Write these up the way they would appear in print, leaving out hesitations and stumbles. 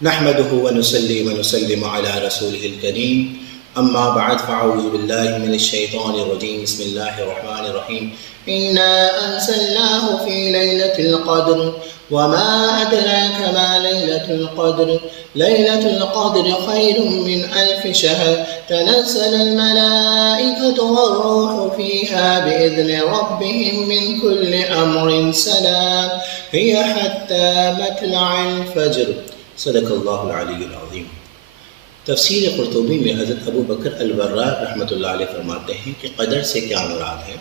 نحمده ونصلي ونسلم على رسوله الكريم أما بعد فأعوذ بالله من الشيطان الرجيم بسم الله الرحمن الرحيم إنا أنزلناه في ليلة القدر وما أدراك ما ليلة القدر ليلة القدر خير من 1000 شهر تنزل الملائكة والروح فيها بإذن ربهم من كل أمر سلام هي حتى مطلع الفجر صدق اللہ العلی العظیم۔ تفسیر قرطبی میں حضرت ابو بکر البراء رحمۃ اللہ علیہ فرماتے ہیں کہ قدر سے کیا مراد ہے؟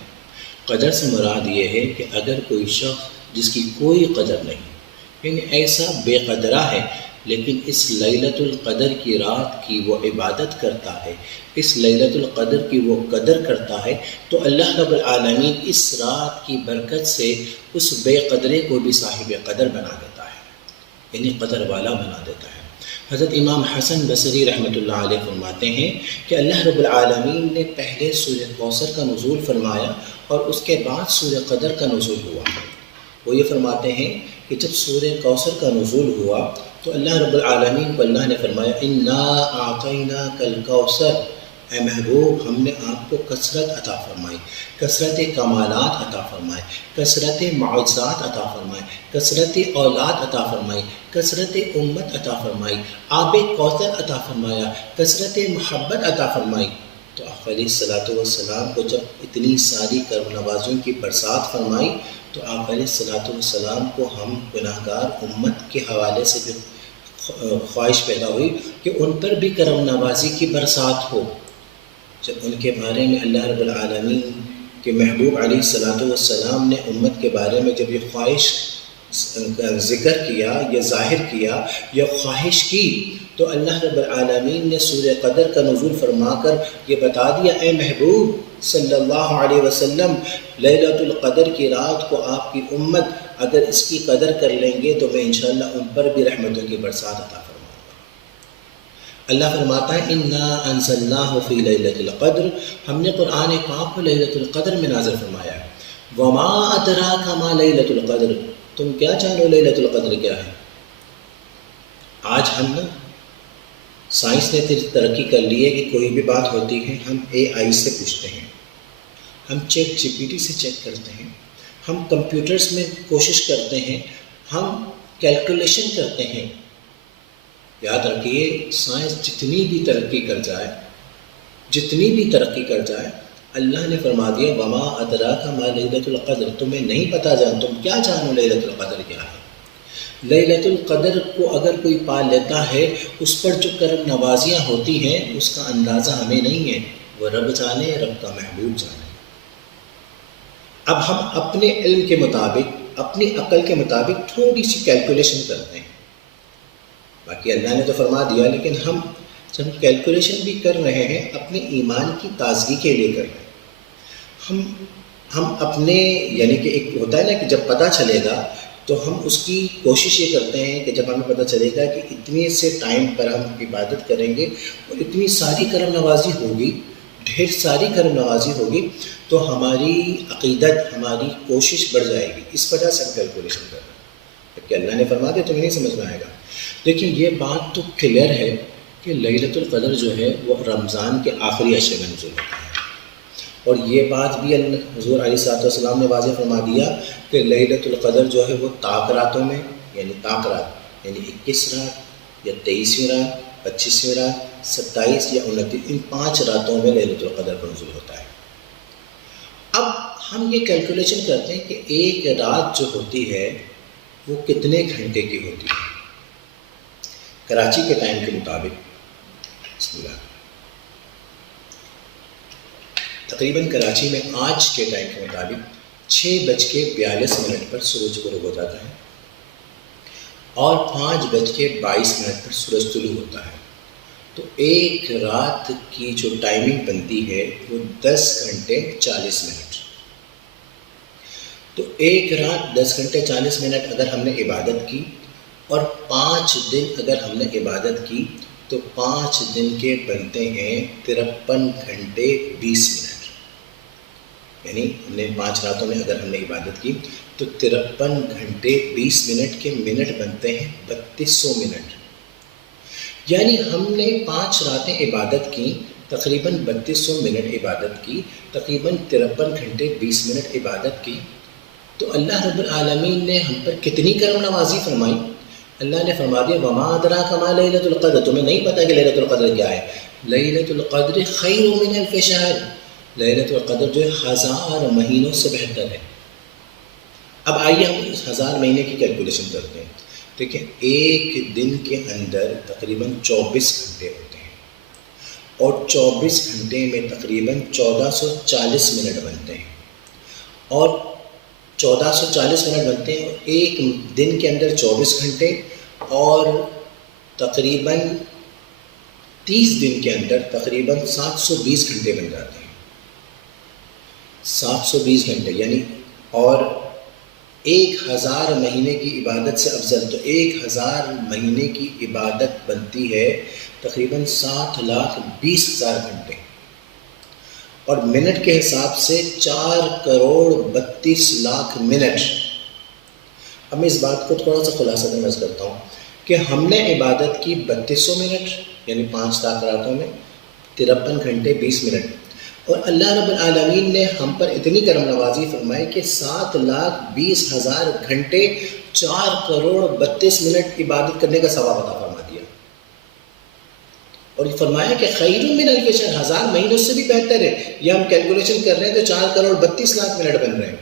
قدر سے مراد یہ ہے کہ اگر کوئی شخص جس کی کوئی قدر نہیں، یعنی ایسا بے قدرہ ہے، لیکن اس لیلۃ القدر کی رات کی وہ عبادت کرتا ہے، اس لیلۃ القدر کی وہ قدر کرتا ہے، تو اللہ رب العالمین اس رات کی برکت سے اس بے قدرے کو بھی صاحب قدر بنا دیتا ہے، یعنی قدر والا بنا دیتا ہے۔ حضرت امام حسن بصری رحمۃ اللہ علیہ فرماتے ہیں کہ اللہ رب العالمین نے پہلے سورہ کوثر کا نزول فرمایا اور اس کے بعد سورہ قدر کا نزول ہوا۔ وہ یہ فرماتے ہیں کہ جب سورہ کوثر کا نزول ہوا تو اللہ رب العالمین کو اللہ نے فرمایا انا اعطیناک الکوثر، اے محبوب ہم نے آپ کو کثرت عطا فرمائی، کثرت کمالات عطا فرمائے، کثرت معجزات عطا فرمائے، کثرت اولاد عطا فرمائی، کثرت امت عطا فرمائی، آب کوثر عطا فرمایا، کثرت محبت عطا فرمائی۔ تو آپ علیہ الصلوۃ والسلام کو جب اتنی ساری کرم نوازیوں کی برسات فرمائی تو آپ علیہ الصلوۃ والسلام کو ہم گناہ گار امت کے حوالے سے بھی خواہش پیدا ہوئی کہ ان پر بھی کرم نوازی کی برسات ہو۔ جب ان کے بارے میں اللہ رب العالمین کے محبوب علیہ الصلوۃ والسلام نے امت کے بارے میں جب یہ خواہش ذکر کیا یا ظاہر کیا یا خواہش کی تو اللہ رب العالمین نے سورہ قدر کا نزول فرما کر یہ بتا دیا، اے محبوب صلی اللہ علیہ وسلم لیلۃ القدر کی رات کو آپ کی امت اگر اس کی قدر کر لیں گے تو میں انشاءاللہ ان پر بھی رحمتوں کی برسات عطا فرماؤں گا۔ اللہ فرماتا ہے انا انزلناہ فی لیلۃ القدر، ہم نے قرآن پاک کو لیلۃ القدر میں نازل فرمایا ہے۔ وما ادراک ما لیلۃ القدر، تم کیا جانو لیلۃ القدر کیا ہے؟ آج ہم نا سائنس نے ترقی کر لی ہے کہ کوئی بھی بات ہوتی ہے ہم AI سے پوچھتے ہیں، ہم چیٹ GPT سے چیک کرتے ہیں، ہم کمپیوٹرز میں کوشش کرتے ہیں، ہم کیلکولیشن کرتے ہیں۔ یاد رکھیے سائنس جتنی بھی ترقی کر جائے اللہ نے فرما دیا وما ادراک ما لیلۃ القدر، تمہیں نہیں پتہ تم کیا جانو لیلۃ القدر کیا ہے۔ لیلۃ القدر کو اگر کوئی پا لیتا ہے اس پر جو کرم نوازیاں ہوتی ہیں اس کا اندازہ ہمیں نہیں ہے، وہ رب جانے، رب کا محبوب جانے۔ اب ہم اپنے علم کے مطابق، اپنی عقل کے مطابق تھوڑی سی کیلکولیشن کرتے ہیں، باقی اللہ نے تو فرما دیا، لیکن ہم جب کیلکولیشن بھی کر رہے ہیں اپنے ایمان کی تازگی کے لیے کر رہے ہیں۔ ہم اپنے یعنی کہ ایک ہوتا ہے نا کہ جب پتہ چلے گا تو ہم اس کی کوشش یہ کرتے ہیں کہ جب ہمیں پتہ چلے گا کہ اتنے سے ٹائم پر ہم عبادت کریں گے اور اتنی ساری کرم نوازی ہوگی، ڈھیر ساری کرم نوازی ہوگی، تو ہماری عقیدت، ہماری کوشش بڑھ جائے گی۔ اس وجہ سے ہم کیلکولیشن کر رہے ہیں، جبکہ اللہ نے فرما دیا تمہیں نہیں سمجھ میں آئے گا۔ لیکن یہ بات تو کلیئر ہے کہ لیلۃ القدر جو ہے وہ رمضان کے آخری عشرے میں نزول ہوتا ہے، اور یہ بات بھی حضور علیہ الصلوۃ والسلام نے واضح فرما دیا کہ لیلۃ القدر جو ہے وہ طاق راتوں میں، یعنی طاق رات یعنی 21 رات یا 23ویں رات، 25ویں رات، 27 یا 29، ان 5 راتوں میں لیلۃ القدر کا نزول ہوتا ہے۔ اب ہم یہ کیلکولیشن کرتے ہیں کہ ایک رات جو ہوتی ہے وہ کتنے گھنٹے کی ہوتی ہے کراچی کے ٹائم کے مطابق۔ بسم اللہ، تقریباً کراچی میں آج کے ٹائم کے مطابق 6:42 پر سورج غروب ہو جاتا ہے اور 5:22 پر سورج طلوع ہوتا ہے، تو ایک رات کی جو ٹائمنگ بنتی ہے وہ 10 گھنٹے 40 منٹ۔ تو ایک رات 10 گھنٹے 40 منٹ اگر ہم نے عبادت کی اور 5 دن اگر ہم نے عبادت کی تو 5 دن کے بنتے ہیں 53 گھنٹے 20 منٹ، یعنی ہم نے 5 راتوں میں اگر ہم نے عبادت کی تو 53 گھنٹے 20 منٹ کے منٹ بنتے ہیں 3200 منٹ۔ یعنی ہم نے 5 راتیں عبادت کی، تقریباً 3200 منٹ عبادت کی، تقریباً 53 گھنٹے 20 منٹ عبادت کی، تو اللہ رب العالمین نے ہم پر کتنی کرم نوازی فرمائی۔ اللہ نے فرما دیا وما ادراک ما لیلۃ القدر، تمہیں نہیں پتہ کہ لیلۃ القدر کیا ہے؟ لیلۃ القدر خیر من الف شہر، لیلۃ القدر جو ہے 1000 مہینوں سے بہتر ہے۔ اب آئیے ہم اس 1000 مہینے کی کیلکولیشن کرتے ہیں۔ دیکھیں ایک دن کے اندر تقریباً 24 گھنٹے ہوتے ہیں، اور 24 گھنٹے میں تقریباً 1440 منٹ بنتے ہیں، اور 1440 منٹ بنتے ہیں، اور ایک دن کے اندر 24 گھنٹے، اور تقریباً 30 دن کے اندر تقریباً 720 گھنٹے بن جاتے ہیں۔ 720 گھنٹے یعنی، اور 1000 مہینے کی عبادت سے افضل، تو 1000 مہینے کی عبادت بنتی ہے تقریباً 7,20,000 گھنٹے، اور منٹ کے حساب سے 4,32,00,000 منٹ۔ اب میں اس بات کو تھوڑا سا خلاصہ عرض کرتا ہوں کہ ہم نے عبادت کی 3200 منٹ یعنی 5 راتوں میں 53 گھنٹے 20 منٹ، اور اللہ رب العالمین نے ہم پر اتنی کرم نوازی فرمائی کہ 7,20,000 گھنٹے 4,32 منٹ عبادت کرنے کا ثواب عطا فرما دیا، اور یہ فرمایا کہ خیر من الف شہر، 1000 مہینوں سے بھی بہتر ہے۔ یہ ہم کیلکولیشن کر رہے ہیں تو 4,32,00,000 منٹ بن رہے ہیں۔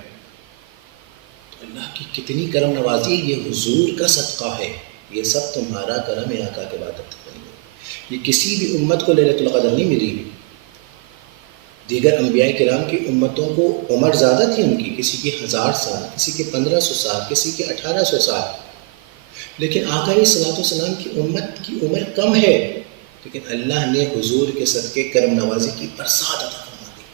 اللہ کی کتنی کرم نوازی، یہ حضور کا صدقہ ہے، یہ سب تمہارا کرم ہے آقا کے عبادت نہیں ہے۔ یہ کسی بھی امت کو لیلۃ القدر نہیں ملی۔ دیگر انبیاء کرام کی امتوں کو عمر زیادہ تھی ان کی، کسی کی 1000 سال، کسی کے 1500 سال، کسی کے 1800 سال، لیکن آقا علیہ الصلوۃ والسلام کی امت کی عمر کم ہے، لیکن اللہ نے حضور کے صدقے کرم نوازی کی برسات عطا فرما دی۔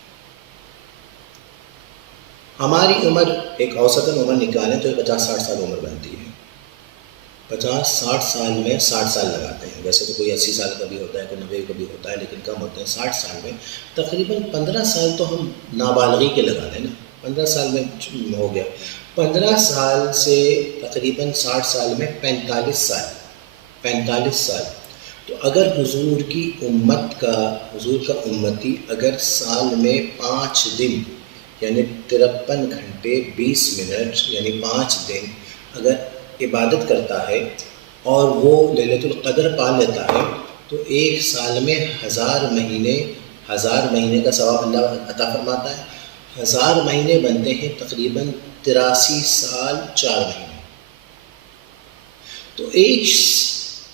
ہماری عمر ایک اوسطاً عمر نکالیں تو 50-60 سال عمر بنتی ہے۔ 50-60 سال میں 60 سال لگاتے ہیں، ویسے تو کوئی 80 سال کا بھی ہوتا ہے، کوئی 90 کا بھی ہوتا ہے، لیکن کم ہوتے ہیں 60 سال میں۔ تقریباً 15 سال تو ہم نابالغی کے لگا دیں نا، 15 سال میں ہو گیا، 15 سال سے تقریباً 60 سال میں 45 سال۔ تو اگر حضور کی امت کا، حضور کا امتی اگر سال میں 5 دن یعنی 53 گھنٹے 20 منٹ یعنی 5 دن اگر عبادت کرتا ہے اور وہ لیلۃ القدر پا لیتا ہے، تو ایک سال میں 1000 مہینے کا ثواب اللہ عطا فرماتا ہے۔ 1000 مہینے بنتے ہیں تقریباً 83 سال 4 مہینے۔ تو ایک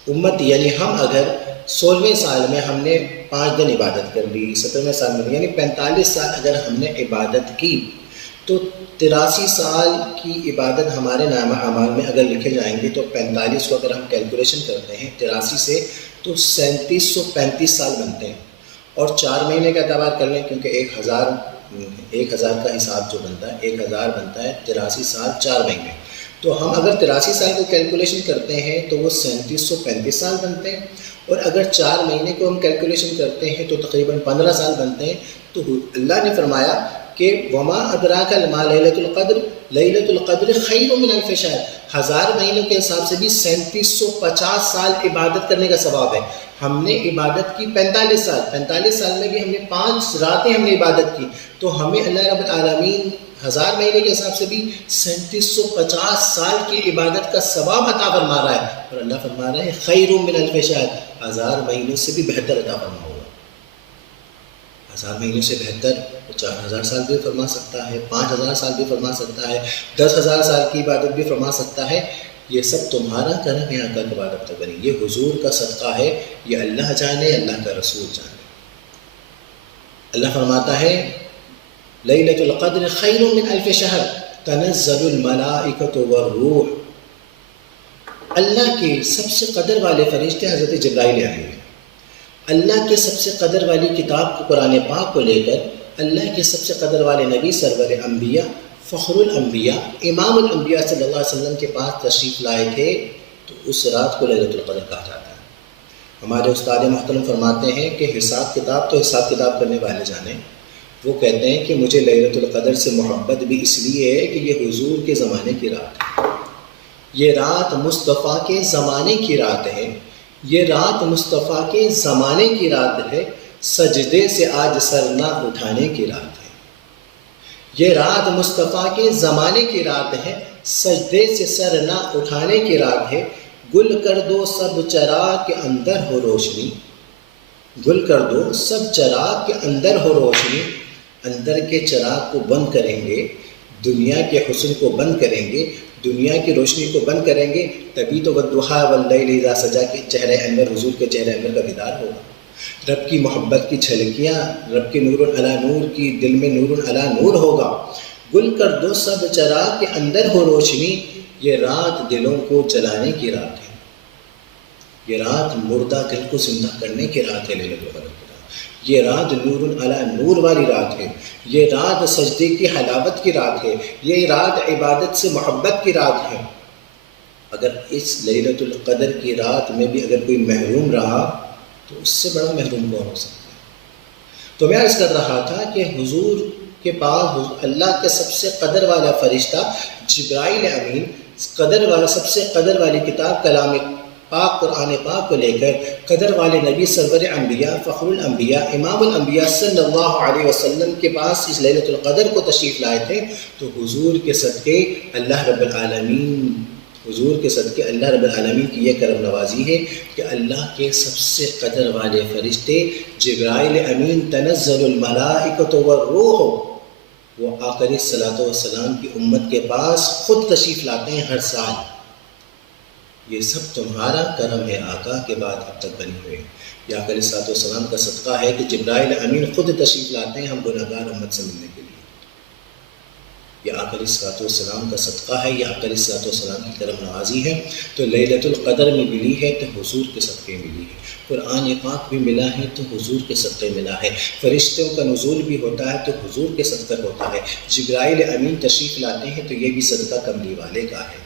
امت یعنی ہم اگر 16ویں سال میں ہم نے 5 دن عبادت کر لی، 17ویں سال میں یعنی 45 سال اگر ہم نے عبادت کی، تو 83 سال کی عبادت ہمارے نامہ اعمال میں اگر لکھے جائیں گے تو 45 کو اگر ہم کیلکولیشن کرتے ہیں 83 سے تو 3735 سال بنتے ہیں، اور 4 مہینے کا اعتبار کر لیں کیونکہ 1000 کا حساب جو بنتا ہے 1000 بنتا ہے 83 سال 4 مہینے، تو ہم اگر 83 سال کو کیلکولیشن کرتے ہیں تو وہ 3735 سال بنتے ہیں، اور اگر 4 مہینے کو ہم کیلکولیشن کرتے ہیں تو تقریباً 15 سال بنتے ہیں۔ تو اللہ نے فرمایا کہ وما ادراک ما لیلۃ القدر، لیلۃ القدر خیر من الف شہر، 1000 مہینوں کے حساب سے بھی 3750 سال عبادت کرنے کا ثواب ہے۔ ہم نے عبادت کی 45 سال میں بھی ہم نے 5 راتیں ہم نے عبادت کی، تو ہمیں اللہ رب العالمین 1000 مہینے کے حساب سے بھی 3750 سال کی عبادت کا ثواب عطا فرما رہا ہے، اور اللہ فرما رہا ہے خیر من الف شہر، 1000 مہینوں سے بھی بہتر عطا فرما ہوگا۔ 1000 مہینوں سے بہتر 4000 سال بھی فرما سکتا ہے، 5000 سال بھی فرما سکتا ہے، 10,000 سال کی عبادت بھی فرما سکتا ہے۔ یہ سب تمہارا کرم ہے آقا کے عبادت تک بنی، یہ حضور کا صدقہ ہے، یہ اللہ جانے اللہ کا رسول جانے۔ اللہ فرماتا ہے لیلۃ القدر خیر من الف شہر تنزل الملائکۃ والروح، اللہ کے سب سے قدر والے فرشتے حضرت جبرائیل آئے ہیں، اللہ کے سب سے قدر والی کتاب کو قرآن پاک کو لے کر اللہ کے سب سے قدر والے نبی سرور انبیاء فخر الانبیاء امام الانبیاء صلی اللہ علیہ وسلم کے پاس تشریف لائے تھے، تو اس رات کو لیلۃ القدر کہا جاتا ہے۔ ہمارے استاد محترم فرماتے ہیں کہ حساب کتاب تو حساب کتاب کرنے والے جانے، وہ کہتے ہیں کہ مجھے لیلۃ القدر سے محبت بھی اس لیے ہے کہ یہ حضور کے زمانے کی رات ہے، یہ رات مصطفیٰ کے زمانے کی رات ہے، یہ رات مصطفیٰ کے زمانے کی رات ہے، سجدے سے آج سر نہ اٹھانے کی رات ہے۔ یہ رات مصطفیٰ کے زمانے کی رات ہے، سجدے سے سر نہ اٹھانے کی رات ہے۔ گل کر دو سب چراغ کے اندر ہو روشنی، گل کر دو سب چراغ کے اندر ہو روشنی۔ اندر کے چراغ کو بند کریں گے، دنیا کے حسن کو بند کریں گے، دنیا کی روشنی کو بند کریں گے، تبھی تو والضحیٰ واللیل اذا سجا کے چہرے انور، حضور کے چہرے انور کا دیدار ہوگا۔ رب کی محبت کی جھلکیاں، رب کے نور علی نور کی دل میں نور علی نور ہوگا۔ گل کر دو سب چراغ کے اندر ہو روشنی، یہ رات دلوں کو جلانے کی رات ہے، یہ رات مردہ دل کو زندہ کرنے کی رات ہے، لیلۃ القدر کی رات۔ یہ رات نور علی نور والی رات ہے، یہ رات سجدے کی حلاوت کی رات ہے، یہ رات عبادت سے محبت کی رات ہے۔ اگر اس لیلۃ القدر کی رات میں بھی اگر کوئی محروم رہا تو اس سے بڑا محروم کون ہو سکتا ہے؟ تو میں عرض کر رہا تھا کہ حضور کے پاس اللہ کے سب سے قدر والا فرشتہ جبرائیل امین، قدر والا سب سے قدر والی کتاب کلام پاک قرآن پاک کو لے کر قدر والے نبی سرور انبیاء فخر الانبیاء امام الانبیاء صلی اللہ علیہ وسلم کے پاس اس لیلۃ القدر کو تشریف لائے تھے، تو حضور کے صدقے اللہ رب العالمین، حضور کے صدقے اللہ رب العالمین کی یہ کرم نوازی ہے کہ اللہ کے سب سے قدر والے فرشتے جبرائیل امین تنزل الملائکۃ والروح، وہ آخری صلاۃ والسلام کی امت کے پاس خود تشریف لاتے ہیں ہر سال۔ یہ سب تمہارا کرم ہے آقا کے بعد اب تک بنے ہوئے۔ یہ آخری صلاۃ والسلام کا صدقہ ہے کہ جبرائیل امین خود تشریف لاتے ہیں ہم گناہگار امت سے ملنے کے لیے۔ یہ آخری صلاۃ والسلام کا صدقہ ہے، یہ آخری صلاۃ والسلام کی کرم نوازی ہے۔ تو لیلۃ القدر میں ملی ہے تو حضور کے صدقے ملی ہے، قرآن پاک بھی ملا ہے تو حضور کے صدقے ملا ہے، فرشتوں کا نزول بھی ہوتا ہے تو حضور کے صدقے ہوتا ہے، جبرائیل امین تشریف لاتے ہیں تو یہ بھی صدقہ کملی والے کا ہے۔